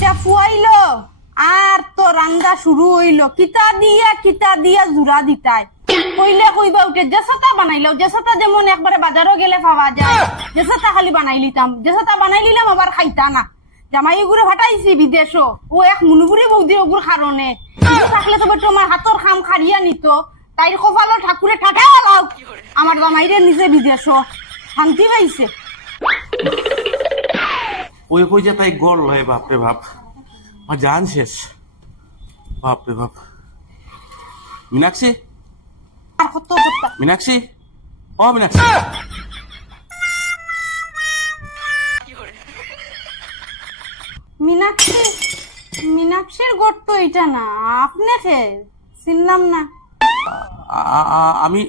আচ্ছা ফুয়াইলো আর তো রান্দা শুরু হইলো কিতা দিয়া জুড়া দিতাই কইলে কইবা উঠে জেসাতা বানাইলো জেসাতা যেমন একবারে বাজারও গেলে পাওয়া যায় জেসাতা খালি বানাই লিতাম জেসাতা বানাই লিলাম আবার খাইতা না জামাই গুলো ফাটাইছি বিদেশও ও এক মুনুগুড়ি বৌদি ওগুর কারণে থাকলে তবে তোমার হাতর খাম খাড়িয়া নিত তাই কপালো ঠাকুরে ঠাটা লাও আমার জামাইরে নিজে বিদেশও শান্তি পাইছে ওই কই যে তাই গল হয় বাপরে বাপ আর জান শেষ বাপরে বাপ মীনাক্ষী আর কত কথা মীনাক্ষী ও মীনাক্ষী মীনাক্ষীর ঘর তো এটা না আপনি খে চিনলাম না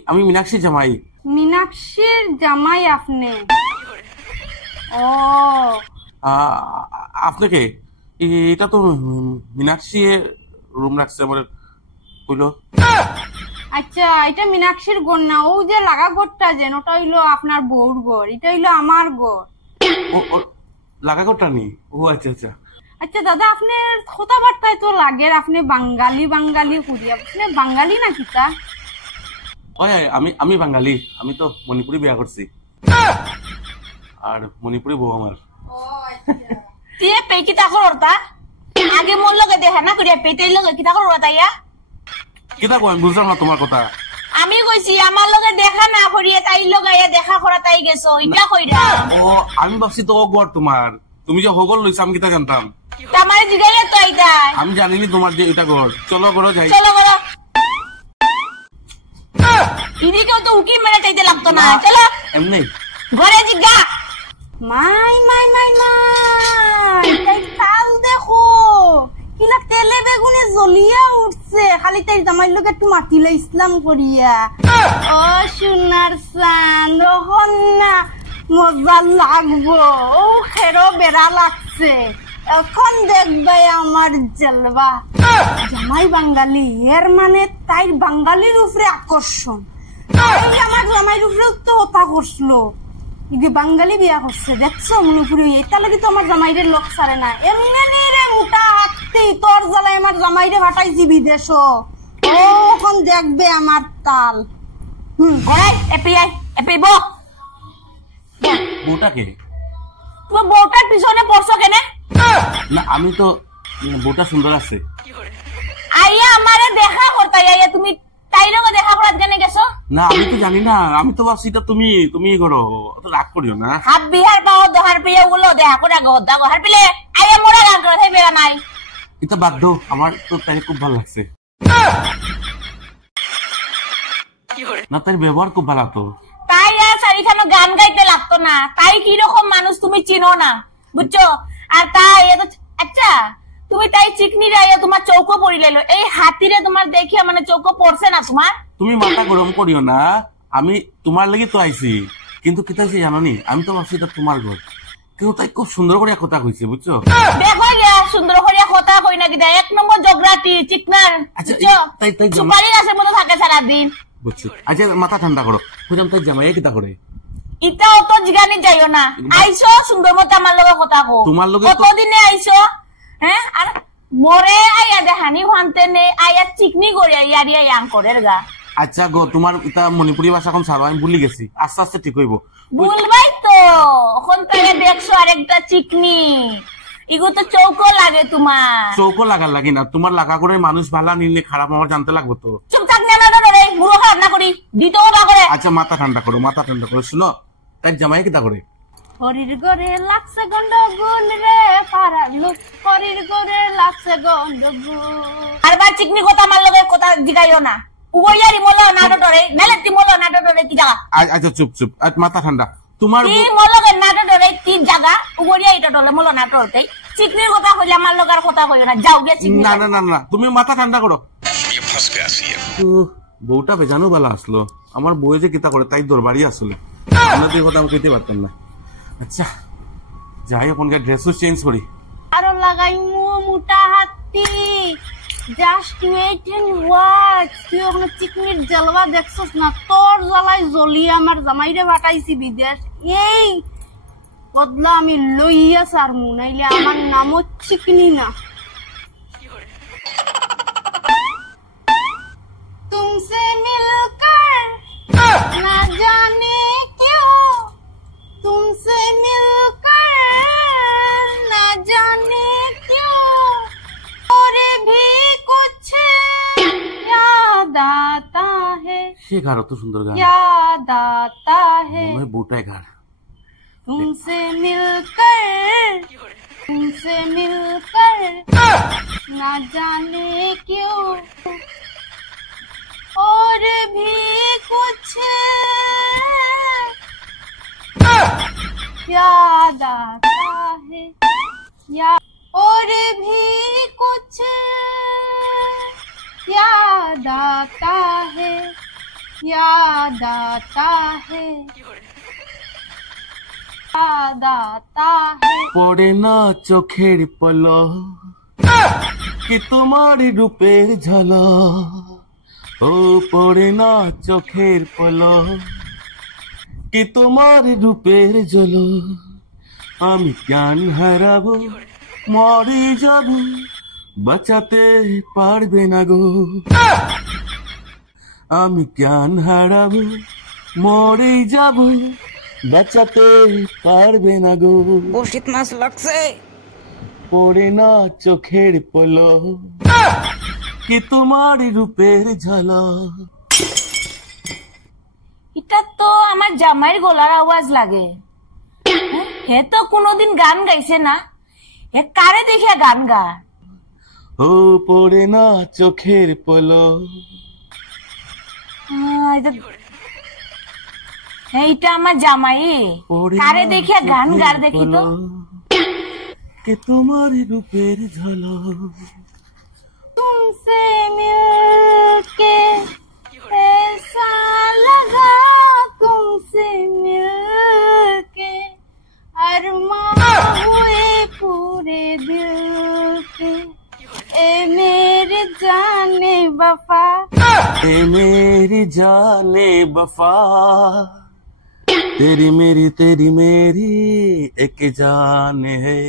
আমি মীনাক্ষীর জামাই মীনাক্ষীর জামাই আপনি ও আপনাকে এটা তো মীনাক্ষী রুম রাখছে আমার কইলো আচ্ছা এটা মীনাক্ষীর ঘর না ও যে লাগা ঘরটা যেন ওটা হইলো আপনার বউর ঘর এটা হইলো আমার ঘর ও লাগা ঘরটা নি ও আচ্ছা আচ্ছা আচ্ছা দাদা আপনার কথাবার্তায় তো লাগে আপনি বাঙালি করি আপনি বাঙালি না কিতা ওই আমি বাঙালি আমি তো মণিপুরি বিয়া করছি আর মণিপুরি বউ আমার তুই পেই কিতা করতা আগে মোর লগে দেখা না করিয়া পেটের লগে কিতা করতা ইয়া কিতা কই বুঝলাম না তোমার কথা আমি কইছি আমার লগে দেখা না করিয়া তাই লগে দেখা করা তাই গেছো ইটা কইরা ও আমি ভাবছি তো ও গড় তোমার তুমি যে হগল লইছ আমি কিতা জানতাম তামারে জিগাইয়া তো এইটা আমি জানিনি তোমার যে এটা গড় চলো গড় যাই চলো বলো ইদিকেও তো উকি মেরে চাইতে লাগতো না চলো এমনি ঘরে জিগা মাই তাই তাল দেখো কিলা তেলে বেগুনে জ্বলিয়া উঠছে খালি তাই জামাই লোক একটু মাতিলে ইসলাম করিয়া ও সোনার চান রহন না মজা লাগবো ও খেরো বেড়া লাগছে এখন দেখবে আমার জলবা জামাই বাঙালি এর মানে তাই বাঙালির উপরে আকর্ষণ আমার জামাইয়ের উপরে তো ওটা করছিল বাঙালি বিয়া করছে দেখছো মনুপুরি এটা লাগে তো আমার জামাইরে লোক সারে না এমনি রে মোটা হাঁটতে তোর জ্বালায় আমার জামাইরে ফাটাইছি বিদেশ ওখন দেখবে আমার তাল ঘরে এপি বউটাকে তুমি বউটার পিছনে পড়ছো কেনে না আমি তো বউটা সুন্দর আছে আইয়া আমারে দেখা করতে আইয়া তুমি তাই লগে দেখা করার জন্য গেছো না আমি তো জানি না আমি তো ভাবছি এটা তুমি করো অত রাগ করিও না হাত বিহার পাও দহার পেয়ে ওগুলো দেখা করে গদ্দা গহার পিলে আইয়া মোরা রাগ করে থাই বেড়া নাই এটা বাদ দাও আমার তো তাই খুব ভালো লাগছে না তার ব্যবহার খুব ভালো তো তাই আর চারিখানো গান গাইতে লাগতো না তাই কিরকম মানুষ তুমি চিনো না বুঝছো আর তাই আচ্ছা তুমি তাই চিকনি রাইয়া তোমার চৌকো পড়িলেলো এই হাতিরে তোমার দেখিয়া মানে চৌকো পড়ছে না তোমার তুমি মাথা গরম করিও না আমি তোমার লাগি তো আইছি কিন্তু কি তাইছে জানো নি আমি তো ভাবছি এটা তোমার ঘর কিন্তু তাই খুব সুন্দর করে কথা কইছে বুঝছো দেখো গিয়া সুন্দর করে কথা কই না কিনা এক নম্বর জগরাটি চিকনার বুঝছো সুপারি গাছের মতো থাকে সারাদিন বুঝছো আচ্ছা মাথা ঠান্ডা করো বুঝলাম তাই জামাইয়া কিতা করে ইটা অত জিগানি যাইও না আইসো সুন্দর মতো আমার লগে কথা কো তোমার লগে কতদিনে আইসো হ্যাঁ আর মোরে আইয়া দেখানি হানতে নে আইয়া চিকনি করিয়া ইয়ারিয়া ইয়াং করে গা আচ্ছা গো তোমার এটা মণিপুরি ভাষা কোন সারা আমি ভুলি গেছি আস্তে আস্তে ঠিক হইব ভুলবাই তো এখন তাহলে দেখছো আরেকটা চিকনি ইগো তো চৌকো লাগে তোমার চৌকো লাগার লাগি না তোমার লাগা করে মানুষ ভালো নিলে খারাপ আমার জানতে লাগবে তো চুপ থাক না রে মুড়ো খারাপ না করি দিতেও না করে আচ্ছা মাথা ঠান্ডা করো শুনো তাই জামাই কিতা করে হরির গরে লাগছে গন্ডগোল রে পাড়ার লোক হরির গরে লাগছে গন্ডগোল আর বার চিকনি কথা আমার লগে কথা জিগাইও না উগইয়ারি মোলা নাটরে মেলেতি মোলা নাটরে কি জায়গা আচ্ছা চুপ মাথা ঠান্ডা তোমার কি মোলগে নাটরে কি জায়গা উগইয়া এটা ডলে মোলা নাটরতেই চিকনির কথা কইলে আমার লগার কথা কইও না যাও গে চিকনি না তুমি মাথা ঠান্ডা করো বউটা বেজানো বেলা আসলো আমার বউ যে কিতা করে তাই দরবারি আসলে আপনাদের কথা আমি কইতে পারতাম না আচ্ছা যাই ওখানকার ড্রেসও চেঞ্জ করি আরো লাগাই মোটা হাতি জাস্ট ওয়েট এন্ড ওয়াচ তুই ওখানে চিকনির জলবা দেখছস না তোর জ্বালায় জ্বলিয়ে আমার জামাইরে ফাটাইছি বিদেশ এই বদলা আমি লইয়া সারমু, নাইলে আমার নামও চিকনি না। तुमसे मिलकर ना जाने क्यों, तुमसे मिलकर ना जाने क्यों, और भी कुछ याद आता है, সে গান তো সুন্দর গান, याद आता है বুটায় গান। तुमसे मिलकर ना जाने क्यों, और भी कुछ याद आता है, या और भी कुछ याद आता है, याद आता है, याद आता है। পড়ে না চোখের পলক কি তোমার রূপের ঝলক, ও পড়ে না চোখের পলক কি তোমার রূপের ঝলক, আমি জ্ঞান হারাবো মরে যাব বাঁচাতে পারবে না গো, আমি জ্ঞান হারাবো মরে যাব বাঁচাতে পারবে না গো। বসিত মাছ লাগছে। পড়ে না চোখের পলক কি তোমার রূপের ঝলক। এটা তো আমার জামাইয়ের গলার আওয়াজ লাগে। হে তো কোনোদিন গান গাইছে না, হে কারে দেখে গান গায়? ও পড়ে না চোখের পলক। এইটা আমার জামাই, কারে দেখে গান গার দেখি তো। কে তোমার রূপের ঝলক। तुमसे मिलके ऐसा लगा, तुमसे मिलके अरमां हुए पूरे दिल के, ए मेरे जाने वफा, ए मेरी जाने वफा, तेरी मेरी एक जान है।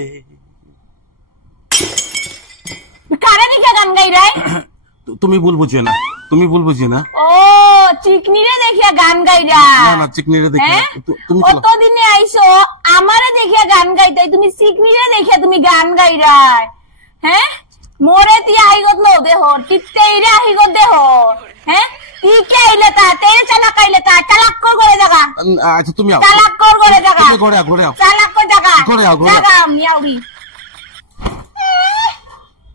কারে দেখে গান গাই রাই? তুমি ভুল বুঝিও না, তুমি ভুল বুঝিও না। ও চিকনি রে দেখে গান গাই রা? না না, চিকনি রে দেখে তুমি কতদিনে আইছো আমারে দেখে গান গাইতাই, তুমি চিকনি রে দেখে তুমি গান গাই রাই? হ্যাঁ মোরে তিয়া আইগত লো দেহ, টিকতেইরা আইগত দেহ। হ্যাঁ ই কে আইলে তা তেরে চালাক আইলে তা চালাক কর করে জায়গা। আচ্ছা তুমি আও, চালাক কর করে জায়গা, তুমি ঘরে আও, চালাক কর জায়গা, ঘরে আও, জায়গা মিয়াউরি।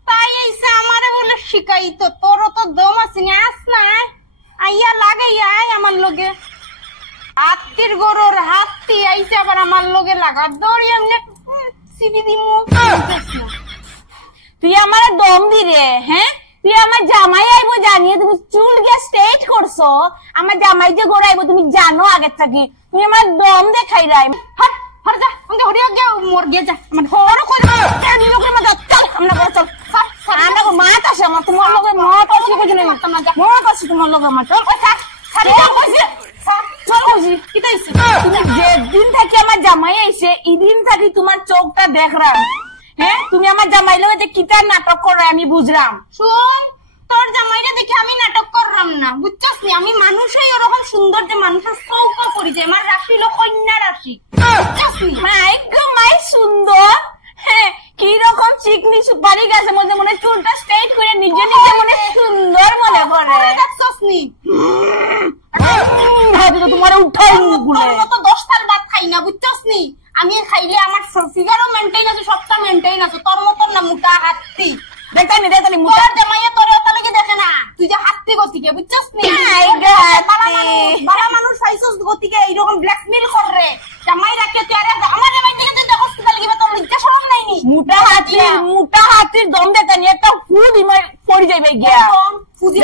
তাই এইসে আমারে বলে শিখাইত, তোর তো দম আছে না, আস না আইয়া লাগাইয়া আয় আমার লগে। হাতির গরুর হাতি আইসে আবার আমার লগে লাগা, দৌড়ি এমনি সিবি দিমু। তুই আমার দম দি রে, হ্যাঁ তুই আমার জামাই আইবো জানিয়ে তুমি চুল গিয়ে স্ট্রেট করছো, আমার জামাই যে গোড়া আইবো তুমি জানো আগের থাকি, তুমি আমার দম দেখাই রাই। হট হট যা, আমাকে হরিয়া গিয়া মর গিয়ে যা, আমার হরও কই লোকের মধ্যে চল আমরা করে চল, আমরা মাত আছে আমার, তোমার লগে মত আছে কই না, মত আছে তোমার লগে আমার, চল চল কইছি কি তাইছে। তুমি যেদিন থেকে আমার জামাই আইছে ইদিন থাকি তোমার চোখটা দেখরাম। হ্যাঁ তুমি আমার জামাই লগে যে কিটা নাটক করে আমি বুঝলাম। শোন, তোর জামাইরে দেখে আমি নাটক করলাম না, বুঝছস নি? আমি মানুষই ওরকম সুন্দর যে মানুষের চৌকা পড়ি যায়, আমার রাশি হলো কন্যা রাশি, বুঝছস নি? মাই গো মাই সুন্দর। হ্যাঁ কি রকম চিকনি সুপারি গাছের মধ্যে মনে চুলটা স্ট্রেট করে নিজে নিজে মনে সুন্দর মনে করে, দেখছস নি? তোমার উঠাই তোর মতো 10টার ভাত খাই না, বুঝছস নি? আমি খাইলে আমার ফিগারও মেনটেইন আছে, সবটা মেনটেইন আছে, তোর মতো না মোটা হাতি। দেখতানি দেখতানি মোটার জামাইয়া তোর তালকে দেখে না, তুই যে হাতি গতিকে, বুঝছস নি? বাড়া মানুষ সাইসস গতিকে এইরকম ব্ল্যাকমেল করে জামাই রাখে, তুই আরে আমার জামাই দিকে তুই হসপিটাল গিয়ে তোর লজ্জা শরম নাই নি? মোটা হাতির দম দেখতানি একটা ফুড ইমাই পড়ি যাইবে গিয়া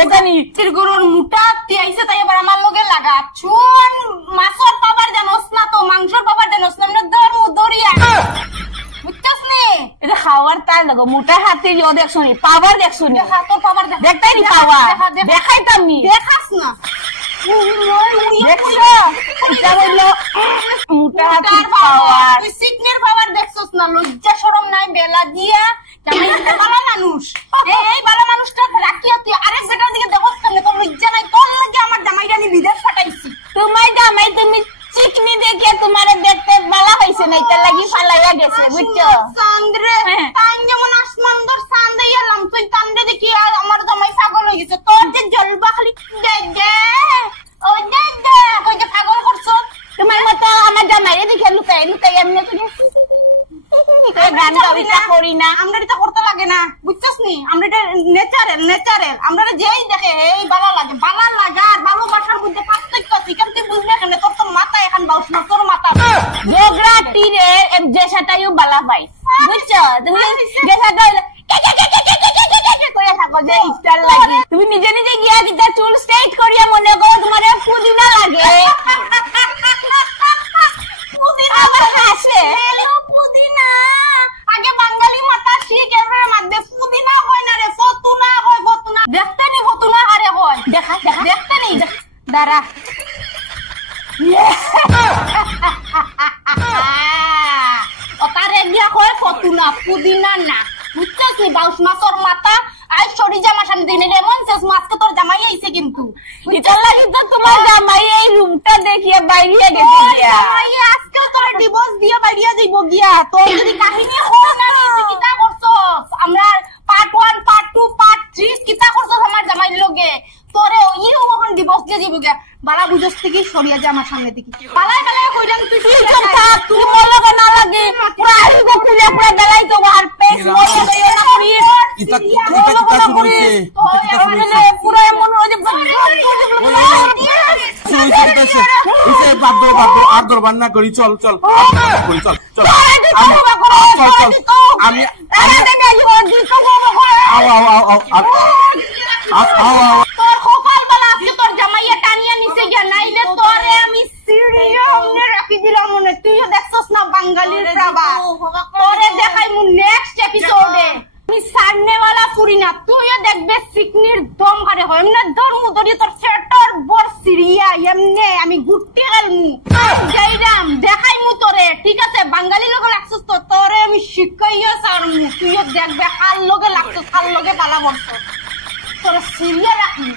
দেখতানি। তোর গরুর মোটা হাতি আইছে, তাই এবার আমার লগে লাগা। শুন, মাছর পাবার জানোস না তো, মাংসর পাবার জানোস না, আমরা দরিয়া, বুঝছস নি? এটা খাওয়ার তাই লাগো, মোটা হাতির ইয়ে দেখছো নি, পাওয়ার দেখছো নি? দেখা তোর পাবার দেখা, দেখতাই নি পাওয়ার দেখাইতাম নি, দেখাস না। দেখছো এটা হইলো মোটা হাতির পাওয়ার। তুই সিকনের পাওয়ার দেখছস না? লজ্জা শরম নাই বেলা দিয়া জামাই একটা ভালো মানুষ, এই ভালো মানুষটা রাখিয়া তুই আরেক বেটার দিকে দেখছস কেন? তোর লজ্জা নাই? তোর লাগে আমার জামাইটা আমি বিদেশ পাঠাইছি। তোমার জামাই তুমি চিকনি দেখে তোমার দেখতে ভালো হয়েছে না, এটা লাগি ফালাইয়া গেছে বুঝছো। চাঁদরে তাই যেমন আসমানদর চাঁদ এলাম, তুই চাঁদে দেখি আর আমার জামাই পাগল হয়ে গেছে। তোর যে জলবা খালি দে দে ও দে দে কই যে পাগল করছো। তোমার মতো আমার জামাইরে দেখে লুকাই লুকাই এমনি করে গান কবিতা করি না। আমরা এটা করতে লাগে না, বুঝছস নি? আমরা এটা ন্যাচারাল আমরা যেই দেখে এই ভালো লাগে, ভালো লাগা আর ভালোবাসার মধ্যে পার্থক্য আছে। কেন তুই বুঝলে কেন? তোর তো মাথা এখন বাউস না, তোর মাথা ঝগড়া তীরে যে সাটাইও বালা পাই বুঝছো। তুমি যে সাটা কইয়া থাকো যে ইফতার লাগে, তুমি নিজে নিজে গিয়া দিতে চুল স্ট্রেট করিয়া মনে করো তোমার পুদিনা লাগে। পুদিনা আগে বাঙালি মাথা শিখ, এরপরে মাধ্যে পুদিনা হয় না রে, ফতুনা হয়। ফতুনা দেখতে নি, ফতুনা আরে হয় দেখা দেখা দেখতে নি। দাঁড়া ওটারে দিয়া হয় ফতুনা, পুদিনা না, বুঝছস নি? বাউস মাছর মাথা আজ সরি জামা সামনে দিনে এমন শেষ মাছকে তোর জামাই আইছে কিন্তু। এটার লাগি তো তোমার জামাই এই রুমটা দেখিয়া বাইরিয়া গেছে গিয়া। জামাই আজকে তোর ডিভোর্স দিয়া বাইরিয়া যাইব গিয়া। তোর যদি কাহিনী হয় না তুই কিতা করছস? আমরা পার্ট 1 পার্ট 2 পার্ট 3 কিতা করছস আমার জামাইর লগে? তোরে ইও এখন ডিভোর্স দিয়ে যাইব গিয়া। বালা বুঝছস থেকে সরিয়া যা আমার সামনে থেকে। বালাই বালাই কইরাম তুই চুপ থাক, তুমি বলবে না লাগে পুরা আইবো পুরা পুরা বেলাই তো আর পেস মরে গইও না করি ইতা শুরু হইছে। পুরা এমন ওই যে বাদ দো আর দরবার না করি, চল চল চল চল। আমি তোর কপাল বালা আজকে তোর জামাইয়া টানিয়া নিচে গিয়া, নাইলে তোরে আমি সিরিয়া মনে রাখি দিলাম মনে। তুইও দেখছস না বাঙালির প্রভাব, তোরে দেখাই মু নেক্সট এপিসোডে। আমি সামনেওয়ালা পুরি না, তুইও দেখবে সিকনির দম কারে হয় এমনি ধর্ম ধরি তোর সেটর বড় সিরিয়া এমনি আমি গুটি গেলমু যাইরাম দেখাই মু তোরে। ঠিক আছে? বাঙালি লোক লাগছস তো তোরে আমি শিখাইয়া সারমু, তুইও দেখবে হাল লগে লাগছস, হাল লগে পালা বলছস তোর সিরিয়া রাখি।